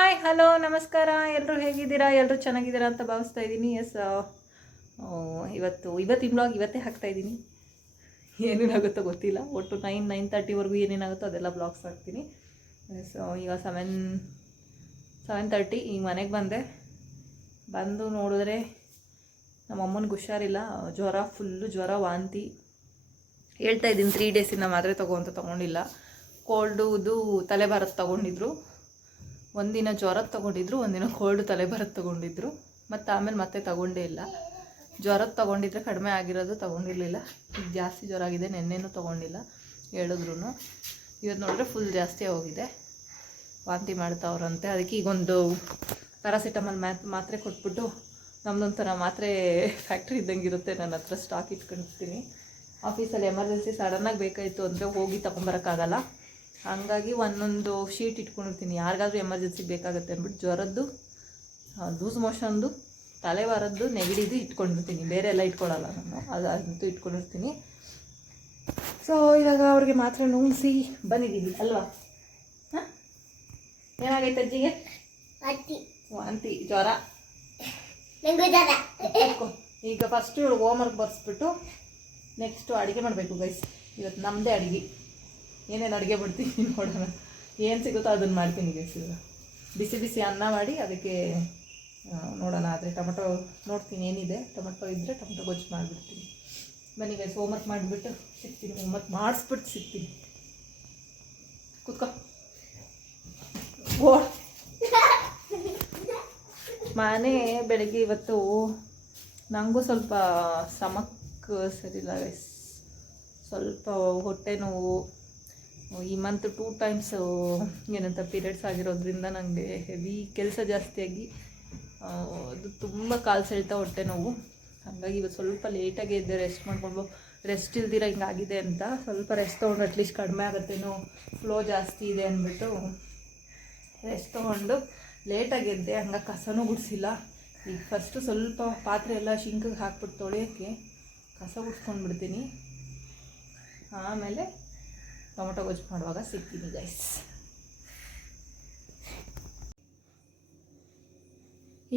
Hi hello ನಮಸ್ಕಾರ. ಎಲ್ಲರೂ ಹೇಗಿದ್ದೀರಾ? ಎಲ್ಲರೂ ಚೆನ್ನಾಗಿದ್ದೀರಾ ಅಂತ ಭಾವಿಸ್ತಾ ಇದ್ದೀನಿ. ಇವತ್ತು ಬ್ಲಾಗ್ ಇವತ್ತೇ ಹಾಕ್ತಾಯಿದ್ದೀನಿ. ಏನೇನಾಗುತ್ತೋ ಗೊತ್ತಿಲ್ಲ. ಒಟ್ಟು 9:30ವರೆಗೂ ಏನೇನಾಗುತ್ತೋ ಅದೆಲ್ಲ ಬ್ಲಾಗ್ಸ್ ಹಾಕ್ತೀನಿ. ಈಗ 7:30 ಈಗ ಮನೆಗೆ ಬಂದು ನೋಡಿದ್ರೆ ನಮ್ಮ ಅಮ್ಮನಿಗೆ ಹುಷಾರಿಲ್ಲ. ಫುಲ್ಲು ಜ್ವರ, ವಾಂತಿ. ಹೇಳ್ತಾ ಇದ್ದೀನಿ 3 ಡೇಸಿಂದ ಮಾತ್ರೆ ತೊಗೊಂಡಿಲ್ಲ. ಕೋಲ್ಡು ತಲೆಭಾರತ್ ತೊಗೊಂಡಿದ್ರು. ಒಂದಿನ ಜ್ವರದ ತೊಗೊಂಡಿದ್ರು, ಒಂದಿನ ಕೋಲ್ಡ್ ತಲೆಭಾರತ್ ತೊಗೊಂಡಿದ್ರು. ಮತ್ತು ಆಮೇಲೆ ಮತ್ತೆ ತೊಗೊಂಡೇ ಇಲ್ಲ. ಜ್ವರದ ತೊಗೊಂಡಿದ್ರೆ ಕಡಿಮೆ ಆಗಿರೋದು, ತೊಗೊಂಡಿರಲಿಲ್ಲ. ಈಗ ಜಾಸ್ತಿ ಜ್ವರ ಆಗಿದೆ. ನೆನ್ನೆನೂ ತೊಗೊಂಡಿಲ್ಲ ಹೇಳಿದ್ರು. ಇವತ್ತು ನೋಡಿದ್ರೆ ಫುಲ್ ಜಾಸ್ತಿ ಹೋಗಿದೆ. ವಾಂತಿ ಮಾಡ್ತಾವ್ರಂತೆ. ಅದಕ್ಕೆ ಈಗೊಂದು ಪ್ಯಾರಾಸಿಟಮಾಲ್ ಮಾತ್ರೆ ಕೊಟ್ಬಿಟ್ಟು, ನಮ್ಮದೊಂಥರ ಮಾತ್ರೆ ಫ್ಯಾಕ್ಟ್ರಿ ಇದ್ದಂಗೆ ಇರುತ್ತೆ, ನನ್ನ ಹತ್ರ ಸ್ಟಾಕ್ ಇಟ್ಕೊಂಡಿರ್ತೀನಿ. ಆಫೀಸಲ್ಲಿ ಎಮರ್ಜೆನ್ಸಿ ಸಡನ್ನಾಗಿ ಬೇಕಾಯಿತು ಅಂದರೆ ಹೋಗಿ ತೊಗೊಂಬರೋಕ್ಕಾಗಲ್ಲ. ಹಾಗಾಗಿ ಒಂದೊಂದು ಶೀಟ್ ಇಟ್ಕೊಂಡಿರ್ತೀನಿ, ಯಾರಿಗಾದ್ರೂ ಎಮರ್ಜೆನ್ಸಿ ಬೇಕಾಗುತ್ತೆ ಅಂದ್ಬಿಟ್ಟು. ಜ್ವರದ್ದು, ಲೂಸ್ ಮೋಷನ್ದು, ತಲೆವಾರದ್ದು, ನೆಗಡಿದು ಇಟ್ಕೊಂಡಿರ್ತೀನಿ. ಬೇರೆ ಎಲ್ಲ ಇಟ್ಕೊಳ್ಳಲ್ಲ ನಾನು, ಅದಂತೂ ಇಟ್ಕೊಂಡಿರ್ತೀನಿ. ಸೊ ಇವಾಗ ಅವ್ರಿಗೆ ಮಾತ್ರೆ ನುಂಗಿಸಿ ಬಂದಿದ್ದೀವಿ ಅಲ್ವಾ? ಹಾಂ, ಏನಾಗೈತೆ ಅಜ್ಜಿಗೆ? ವಾಂತಿ, ಜ್ವರ. ಈಗ ಫಸ್ಟ್ ಇವಳು ಹೋಮ್ವರ್ಕ್ ಬರ್ಸ್ಬಿಟ್ಟು ನೆಕ್ಸ್ಟು ಅಡುಗೆ ಮಾಡಬೇಕು ಗೈಸ್. ಇವತ್ತು ನಮ್ಮದೇ ಅಡುಗೆ. ಏನೇನು ಅಡುಗೆ ಬಿಡ್ತೀನಿ ನೋಡೋಣ. ಏನು ಸಿಗುತ್ತೋ ಅದನ್ನು ಮಾಡ್ತೀನಿ ಗೈಸ್. ಬಿಸಿ ಬಿಸಿ ಅನ್ನ ಮಾಡಿ ಅದಕ್ಕೆ ನೋಡೋಣ. ಆದರೆ ಟೊಮೆಟೊ ನೋಡ್ತೀನಿ, ಏನಿದೆ ಟೊಮೆಟೊ ಇದ್ದರೆ ಟೊಮೆಟೊ ಗೊಜ್ಜು ಮಾಡಿಬಿಡ್ತೀನಿ. ಬನ್ನಿ ಗೈಸ್, ಹೋಮ್ವರ್ಕ್ ಮಾಡಿಬಿಟ್ಟು ಸಿಗ್ತೀನಿ. ಹೋಮ್ವರ್ಕ್ ಮಾಡಿಸ್ಬಿಟ್ಟು ಸಿಗ್ತೀನಿ. ಕೂತ್ಕೋ. ಓ ಮನೆ ಬೆಳಗ್ಗೆ ಇವತ್ತು ನನಗೂ ಸ್ವಲ್ಪ ಸ್ಟಮಕ್ ಸರಿಯಿಲ್ಲ ಗೈಸ್. ಸ್ವಲ್ಪ ಹೊಟ್ಟೆ ನೋವು. ಈ ಮಂತ್ 2 ಟೈಮ್ಸ್ ಏನಂತ ಪೀರಿಯಡ್ಸ್ ಆಗಿರೋದ್ರಿಂದ ನನಗೆ ಹೆವಿ ಕೆಲಸ ಜಾಸ್ತಿಯಾಗಿ ಅದು ತುಂಬ ಕಾಲು ಸೆಳ್ತಾ, ಹೊಟ್ಟೆ ನೋವು. ಹಾಗಾಗಿ ಇವತ್ತು ಸ್ವಲ್ಪ ಲೇಟಾಗಿ ಇದ್ದೆ. ರೆಸ್ಟ್ ಮಾಡ್ಕೊಂಡು, ರೆಸ್ಟ್ ಇಲ್ದಿರ ಹಿಂಗಾಗಿದೆ ಅಂತ ಸ್ವಲ್ಪ ರೆಸ್ಟ್ ತೊಗೊಂಡು ಅಟ್ಲೀಸ್ಟ್ ಕಡಿಮೆ ಆಗುತ್ತೇನೋ, ಫ್ಲೋ ಜಾಸ್ತಿ ಇದೆ ಅಂದ್ಬಿಟ್ಟು ರೆಸ್ಟ್ ತೊಗೊಂಡು ಲೇಟಾಗಿ ಎದ್ದೆ. ಹಂಗೆ ಕಸನೂ ಗುಡಿಸಿಲ್ಲ. ಈಗ ಫಸ್ಟು ಸ್ವಲ್ಪ ಪಾತ್ರೆ ಎಲ್ಲ ಶಿಂಕಿಗೆ ಹಾಕ್ಬಿಟ್ಟು ತೊಳೆಯೋಕ್ಕೆ ಕಸ ಗುಡಿಸ್ಕೊಂಡು ಬಿಡ್ತೀನಿ. ಆಮೇಲೆ ಟೊಮೆಟೊ ಗೊಜ್ಜು ಮಾಡುವಾಗ ಸಿಗ್ತೀನಿ ಗೈಸ್.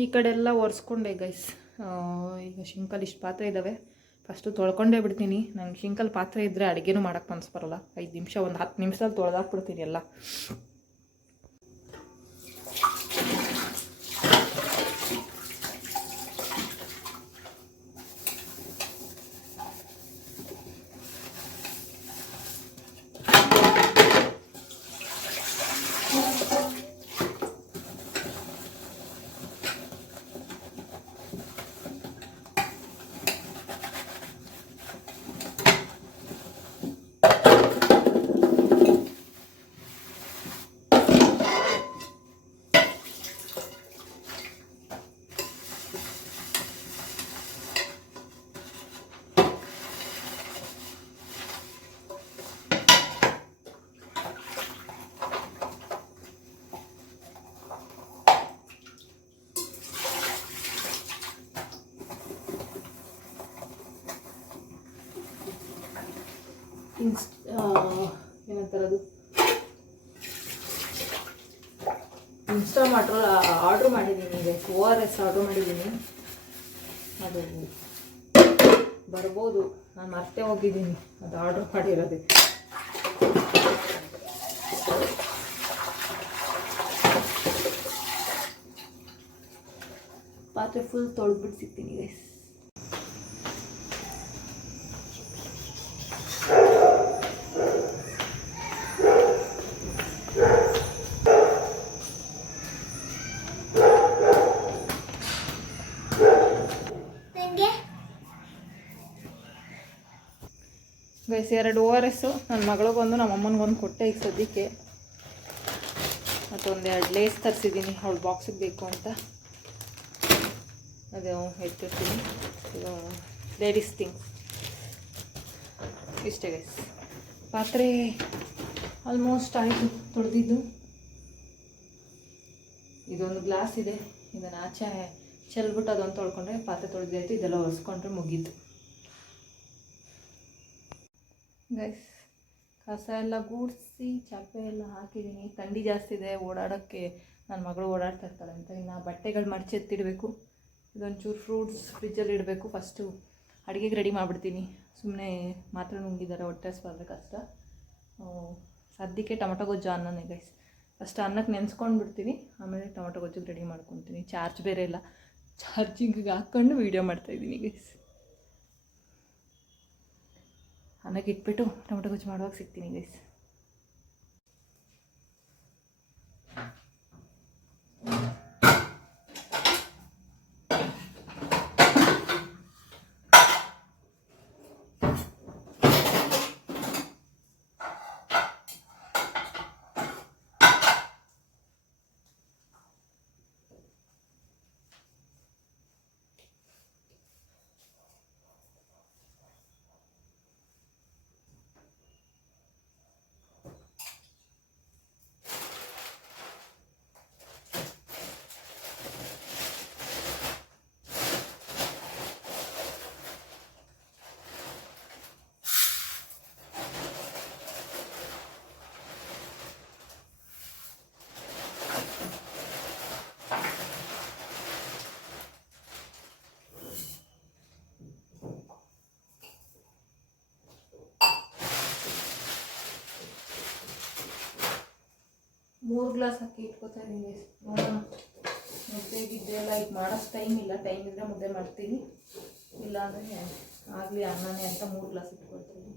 ಈ ಕಡೆ ಎಲ್ಲ ಒರೆಸ್ಕೊಂಡೆ ಗೈಸ್. ಈಗ ಶಿಂಕಲ್ಲಿ ಇಷ್ಟು ಪಾತ್ರೆ ಇದ್ದಾವೆ, ಫಸ್ಟು ತೊಳ್ಕೊಂಡೇ ಬಿಡ್ತೀನಿ. ನಂಗೆ ಶಿಂಕಲ್ಲಿ ಪಾತ್ರೆ ಇದ್ದರೆ ಅಡುಗೆನೂ ಮಾಡೋಕ್ಕೆ ಮನಸ್ಸು ಬರೋಲ್ಲ. 5 ನಿಮಿಷ, ಒಂದು 10 ನಿಮಿಷದಲ್ಲಿ ತೊಳೆದಾಕ್ಬಿಡ್ತೀನಿ ಎಲ್ಲ. ಏನಂತಾರದು, ಇನ್ಸ್ಟಾಮಾರ್ಟ್ ಆರ್ಡ್ರ್ ಮಾಡಿದ್ದೀನಿ. ಈಗ ORS ಆರ್ಡ್ರ್ ಮಾಡಿದ್ದೀನಿ. ಅದು ಬರ್ಬೋದು, ನಾನು ಮರ್ತೇ ಹೋಗಿದ್ದೀನಿ ಅದು ಆರ್ಡ್ರ್ ಮಾಡಿರೋದಕ್ಕೆ. ಪಾತ್ರೆ ಫುಲ್ ತೊಳೆದ್ಬಿಟ್ಟು ಸಿಗ್ತೀನಿ ಗೈಸ್. ಗೈಸ್ 2 ORS ನನ್ನ ಮಗಳಿಗೊಂದು, ನಮ್ಮ ಅಮ್ಮನಿಗೊಂದು ಕೊಟ್ಟೆ ಈಗ ಸದ್ಯಕ್ಕೆ. ಮತ್ತೊಂದು 2 ಲೇಸ್ ತರಿಸಿದ್ದೀನಿ ಅವಳು ಬಾಕ್ಸಿಗೆ ಬೇಕು ಅಂತ. ಅದು ಇಟ್ಟಿರ್ತೀನಿ. ಇದು ಲೇಡೀಸ್ ಥಿಂಗ್ಸ್ ಇಷ್ಟೇ ಗೈಸ್. ಪಾತ್ರೆ ಆಲ್ಮೋಸ್ಟ್ ಆಯಿತು ತೊಳೆದಿದ್ದು. ಇದೊಂದು ಗ್ಲಾಸ್ ಇದೆ, ಇದನ್ನು ಆಚೆ ಚೆಲ್ಬಿಟ್ಟು ಅದೊಂದು ತೊಳ್ಕೊಂಡ್ರೆ ಪಾತ್ರೆ ತೊಳೆದಾಯ್ತು. ಇದೆಲ್ಲ ಒರೆಸ್ಕೊಂಡ್ರೆ ಮುಗೀತು ಗೈಸ್. ಕಸ ಎಲ್ಲ ಗೂಡಿಸಿ ಚಾಪೆ ಎಲ್ಲ ಹಾಕಿದ್ದೀನಿ. ಥಂಡಿ ಜಾಸ್ತಿ ಇದೆ, ಓಡಾಡೋಕ್ಕೆ ನನ್ನ ಮಗಳು ಓಡಾಡ್ತಾ ಇರ್ತಾಳೆ ಅಂತ. ಇನ್ನು ಬಟ್ಟೆಗಳು ಮಡಚಿ ಎತ್ತಿಡಬೇಕು. ಇದೊಂಚೂರು ಫ್ರೂಟ್ಸ್ ಫ್ರಿಜ್ಜಲ್ಲಿ ಇಡಬೇಕು. ಫಸ್ಟು ಅಡುಗೆಗೆ ರೆಡಿ ಮಾಡಿಬಿಡ್ತೀನಿ. ಸುಮ್ಮನೆ ಮಾತ್ರ ನುಂಗಿದ್ದಾರೆ, ಹೊಟ್ಟೆ ಹಸ್ವಾದ್ರೆ ಕಷ್ಟ. ಸದ್ಯಕ್ಕೆ ಟೊಮಟೊ ಗೊಜ್ಜು ಅನ್ನನೇ ಗೈಸ್. ಫಸ್ಟ್ ಅನ್ನಕ್ಕೆ ನೆನೆಸ್ಕೊಂಡು ಬಿಡ್ತೀನಿ, ಆಮೇಲೆ ಟೊಮಟೊ ಗೊಜ್ಜಿಗೆ ರೆಡಿ ಮಾಡ್ಕೊತೀನಿ. ಚಾರ್ಜ್ ಬೇರೆ ಇಲ್ಲ, ಚಾರ್ಜಿಂಗಿಗೆ ಹಾಕ್ಕೊಂಡು ವೀಡಿಯೋ ಮಾಡ್ತಾಯಿದ್ದೀನಿ ಗೈಸ್. ಅನ್ನಕ್ಕೆ ಇಟ್ಬಿಟ್ಟು ಟೊಮಟೊ ಗೊಜ್ಜು ಮಾಡುವಾಗ ಸಿಗ್ತೀನಿ ಗೈಸ್. ಮೂರು ಗ್ಲಾಸ್ ಅಕ್ಕಿ ಇಟ್ಕೋತಾ ಇದ್ದೀನಿ. ನೋಡೋಣ, ಮುದ್ದೆ ಗಿದ್ದೆ ಎಲ್ಲ ಇದು ಮಾಡೋಷ್ಟು ಟೈಮ್ ಇಲ್ಲ. ಟೈಮ್ ಇದ್ದರೆ ಮುದ್ದೆ ಮಾಡ್ತೀನಿ, ಇಲ್ಲಾಂದರೆ ಆಗಲಿ ಅನ್ನನೇ ಅಂತ 3 ಗ್ಲಾಸ್ ಇಟ್ಕೊಳ್ತೀನಿ.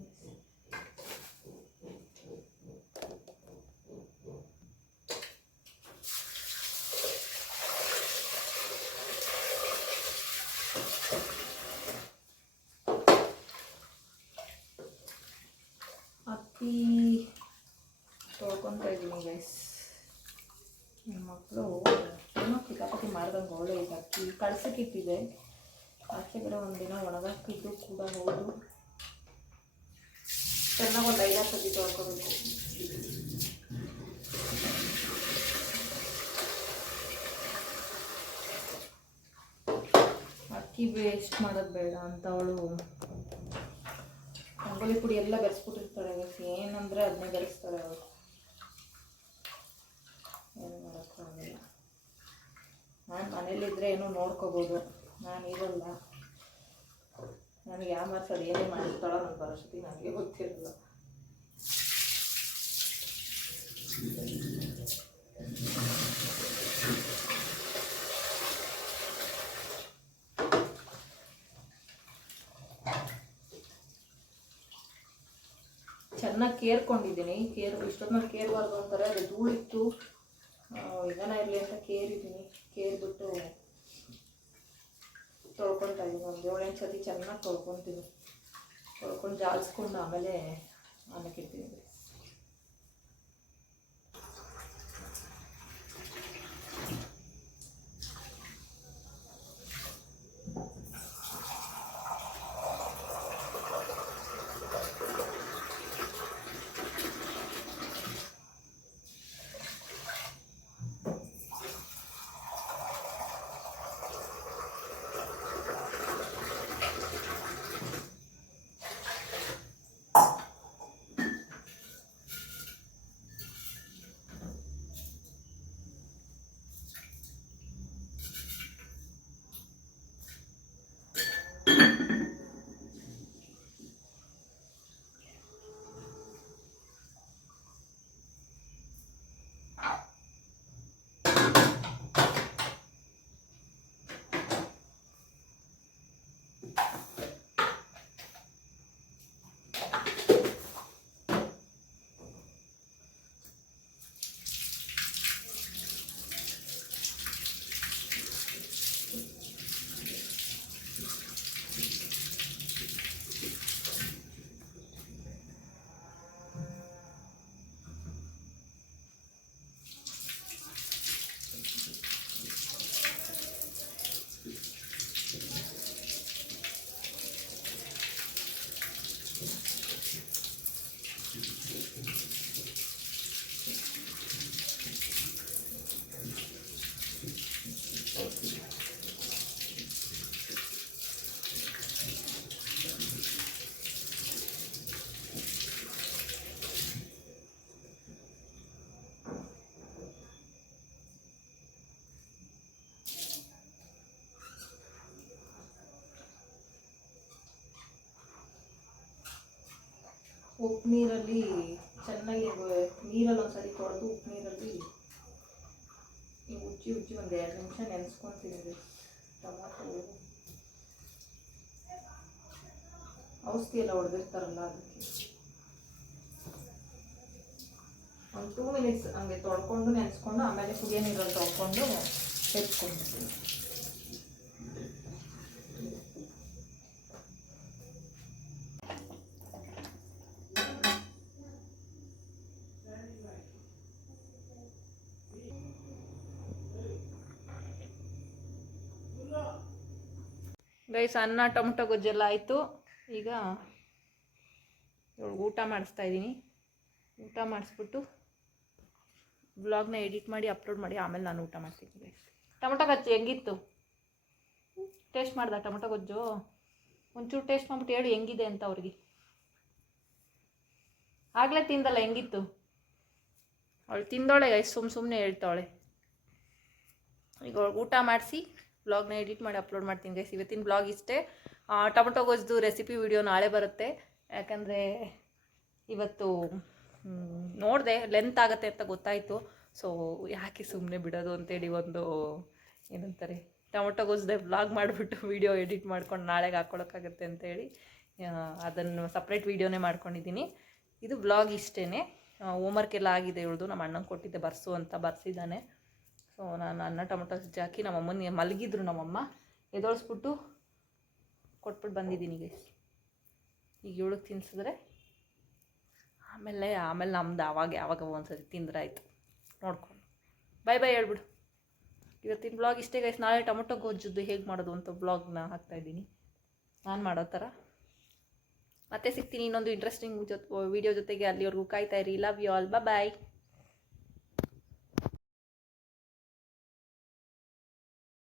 ಅಕ್ಕಿ ತೊಳ್ಕೊತಾ ಇದ್ದೀನಿ ಗೈಸ್. ನನ್ನ ಮಕ್ಕಳು ಏನೋ ಕಿತಾಪತಿ ಮಾಡ್ದಂಗೆ ಒಳ್ಳೆ ಇದೆ. ಅಕ್ಕಿ ಕಳ್ಸಕ್ಕಿಟ್ಟಿದೆ, ಆಚೆ ಕಡೆ ಒಂದಿನ ಒಣಗಾಕಿದ್ದು ಕೂಡ ಹೌದು. ಚೆನ್ನಾಗಿ ಒಂದು 5-6 ಸತಿ ತೊಳ್ಕೊಬೇಕು. ಅಕ್ಕಿ ವೇಸ್ಟ್ ಮಾಡೋದು ಬೇಡ ಅಂತ ಅವಳು ರಂಗೋಲಿ ಪುಡಿ ಎಲ್ಲ ಬೆರೆಸ್ಬಿಟ್ಟಿರ್ತಾಳೆ. ಏನಂದರೆ ಅದನ್ನೇ ಬೆರೆಸ್ತಾಳೆ ಅವಳು. ಏನು ಮಾಡೋಕ್ಕಾಗಲ್ಲ. ನಾನು ಮನೇಲಿದ್ದರೆ ಏನೋ ನೋಡ್ಕೋಬೋದು, ನಾನು ಇರಲ್ಲ. ನನಗೆ ಯಾವ ಮಾರ್ಕ್ಸ್ ಅದು ಏನೇ ಮಾಡಿರ್ತಾಳೋ ನನ್ನ ಪರಿಸ್ಥಿತಿ ನನಗೆ ಗೊತ್ತಿರಲ್ಲ. ಚೆನ್ನಾಗಿ ಕೇರ್ಕೊಂಡಿದ್ದೀನಿ. ಇಷ್ಟೊತ್ತಿನಲ್ಲಿ ಕೇರ್ಬಾರ್ದು ಅಂತಾರೆ, ಅದು ಧೂಳಿತ್ತು, ಇದನ್ನ ಇರಲಿ ಅಂತ ಕೇರಿದ್ದೀನಿ. ಕೇರ್ಬಿಟ್ಟು ತೊಳ್ಕೊತಾ ಇದ್ದೀನಿ. ಒಂದು 7-8 ಸತಿ ಚೆನ್ನಾಗಿ ತೊಳ್ಕೊತೀನಿ. ತೊಳ್ಕೊಂಡು ಜಾಲಿಸ್ಕೊಂಡು ಆಮೇಲೆ ಅನ್ನಕ್ಕೆ ಇಡ್ತೀನಿ. ಉಪ್ಪು ನೀರಲ್ಲಿ ಚೆನ್ನಾಗಿ ನೀರಲ್ಲಿ ಒಂದ್ಸರಿ ತೊಳೆದು ಉಪ್ಪು ನೀರಲ್ಲಿ ಈಗ ಉಜ್ಜಿ ಒಂದು 2 ನಿಮಿಷ ನೆನೆಸ್ಕೊತೀನಿ. ಟೊಮಾಟೊ ಔಷಧಿ ಎಲ್ಲ ಹೊಡೆದಿರ್ತಾರಲ್ಲ ಅದಕ್ಕೆ ಒಂದು 2 ಮಿನಿಟ್ಸ್ ಹಂಗೆ ತೊಳ್ಕೊಂಡು ನೆನೆಸ್ಕೊಂಡು ಆಮೇಲೆ ಕುದಿಯೋ ನೀರಲ್ಲಿ ತೊಳ್ಕೊಂಡು ಹೆಚ್ಕೊಂಡ್ಬಿಡ್ತೀನಿ. ಗೈಸ್ ಅನ್ನ ಟೊಮೊಟೊ ಗೊಜ್ಜೆಲ್ಲ ಆಯಿತು. ಈಗ ಊಟ ಮಾಡಿಸ್ತಾ ಇದ್ದೀನಿ. ಊಟ ಮಾಡಿಸ್ಬಿಟ್ಟು ವ್ಲಾಗ್ನ ಎಡಿಟ್ ಮಾಡಿ ಅಪ್ಲೋಡ್ ಮಾಡಿ ಆಮೇಲೆ ನಾನು ಊಟ ಮಾಡ್ತೀನಿ ಗೈಸ್. ಟೊಮೊಟೊ ಗೊಜ್ಜು ಹೆಂಗಿತ್ತು? ಟೇಸ್ಟ್ ಮಾಡ್ದ ಟೊಮೊಟೊ ಗೊಜ್ಜು? ಒಂಚೂರು ಟೇಸ್ಟ್ ಮಾಡ್ಬಿಟ್ಟು ಹೇಳಿ ಹೆಂಗಿದೆ ಅಂತ ಅವ್ರಿಗೆ. ಆಗಲೇ ತಿಂದಲ್ಲ, ಹೆಂಗಿತ್ತು? ಅವಳು ತಿಂದೋಳೆ ಗೈಸ್, ಸುಮ್ಮನೆ ಹೇಳ್ತಾವಳೆ. ಈಗ ಅವ್ಳಿಗೆ ಊಟ ಮಾಡಿಸಿ ವ್ಲಾಗ್ನ ಎಡಿಟ್ ಮಾಡಿ ಅಪ್ಲೋಡ್ ಮಾಡ್ತೀನಿ ಗೈಸ್. ಇವತ್ತಿನ ವ್ಲಾಗ್ ಇಷ್ಟೇ. ಟೊಮೊಟೊ ಗೊಜ್ಜು ರೆಸಿಪಿ ವಿಡಿಯೋ ನಾಳೆ ಬರುತ್ತೆ. ಯಾಕಂದರೆ ಇವತ್ತು ನೋಡಿದೆ ಲೆಂತ್ ಆಗುತ್ತೆ ಅಂತ ಗೊತ್ತಾಯಿತು. ಸೊ ಯಾಕೆ ಸುಮ್ಮನೆ ಬಿಡೋದು ಅಂತೇಳಿ ಒಂದು ಏನಂತಾರೆ ಟೊಮೊಟೊ ಗೊಜ್ಜದೆ ವ್ಲಾಗ್ ಮಾಡಿಬಿಟ್ಟು ವಿಡಿಯೋ ಎಡಿಟ್ ಮಾಡ್ಕೊಂಡು ನಾಳೆಗೆ ಹಾಕ್ಕೊಳಕ್ಕಾಗತ್ತೆ ಅಂತೇಳಿ ಅದನ್ನು ಸಪ್ರೇಟ್ ವೀಡಿಯೋನೇ ಮಾಡ್ಕೊಂಡಿದ್ದೀನಿ. ಇದು ವ್ಲಾಗ್ ಇಷ್ಟೇ. ಹೋಮ್ವರ್ಕ್ ಎಲ್ಲ ಆಗಿದೆ ಇವಳ್ದು. ನಮ್ಮ ಅಣ್ಣಂಗೆ ಕೊಟ್ಟಿದ್ದೆ ಬರ್ಸು ಅಂತ, ಬರ್ಸಿದ್ದಾನೆ. ಸೊ ನಾನು ಅನ್ನ ಟೊಮೊಟೊ ಗೊಜ್ಜು ಹಾಕಿ ನಮ್ಮಮ್ಮನಿಗೆ ಮಲಗಿದ್ರು, ನಮ್ಮಮ್ಮ ಎದೊಳಿಸ್ಬಿಟ್ಟು ಕೊಟ್ಬಿಟ್ಟು ಬಂದಿದ್ದೀನಿ ಗೈಸ್. ಈಗ ಇವಳಿಗೆ ತಿನ್ಸಿದ್ರೆ ಆಮೇಲೆ ನಮ್ದು ಯಾವಾಗ ಒಂದ್ಸರಿ ತಿಂದ್ರೆ ಆಯಿತು ನೋಡ್ಕೊಂಡು. ಬಾಯ್ ಹೇಳ್ಬಿಡು. ಇವತ್ತಿನ ಬ್ಲಾಗ್ ಇಷ್ಟೇ ಗೈಸ್. ನಾಳೆ ಟೊಮೊಟೊ ಗೊಜ್ಜದ್ದು ಹೇಗೆ ಮಾಡೋದು ಅಂತ ಬ್ಲಾಗ್ನ ಹಾಕ್ತಾಯಿದ್ದೀನಿ ನಾನು ಮಾಡೋ ಥರ. ಮತ್ತೆ ಸಿಗ್ತೀನಿ ಇನ್ನೊಂದು ಇಂಟ್ರೆಸ್ಟಿಂಗ್ ವಿಡಿಯೋ ಜೊತೆಗೆ. ಅಲ್ಲಿವರೆಗೂ ಕಾಯ್ತಾ ಇರಿ. Love you all. ಬಾಯ್.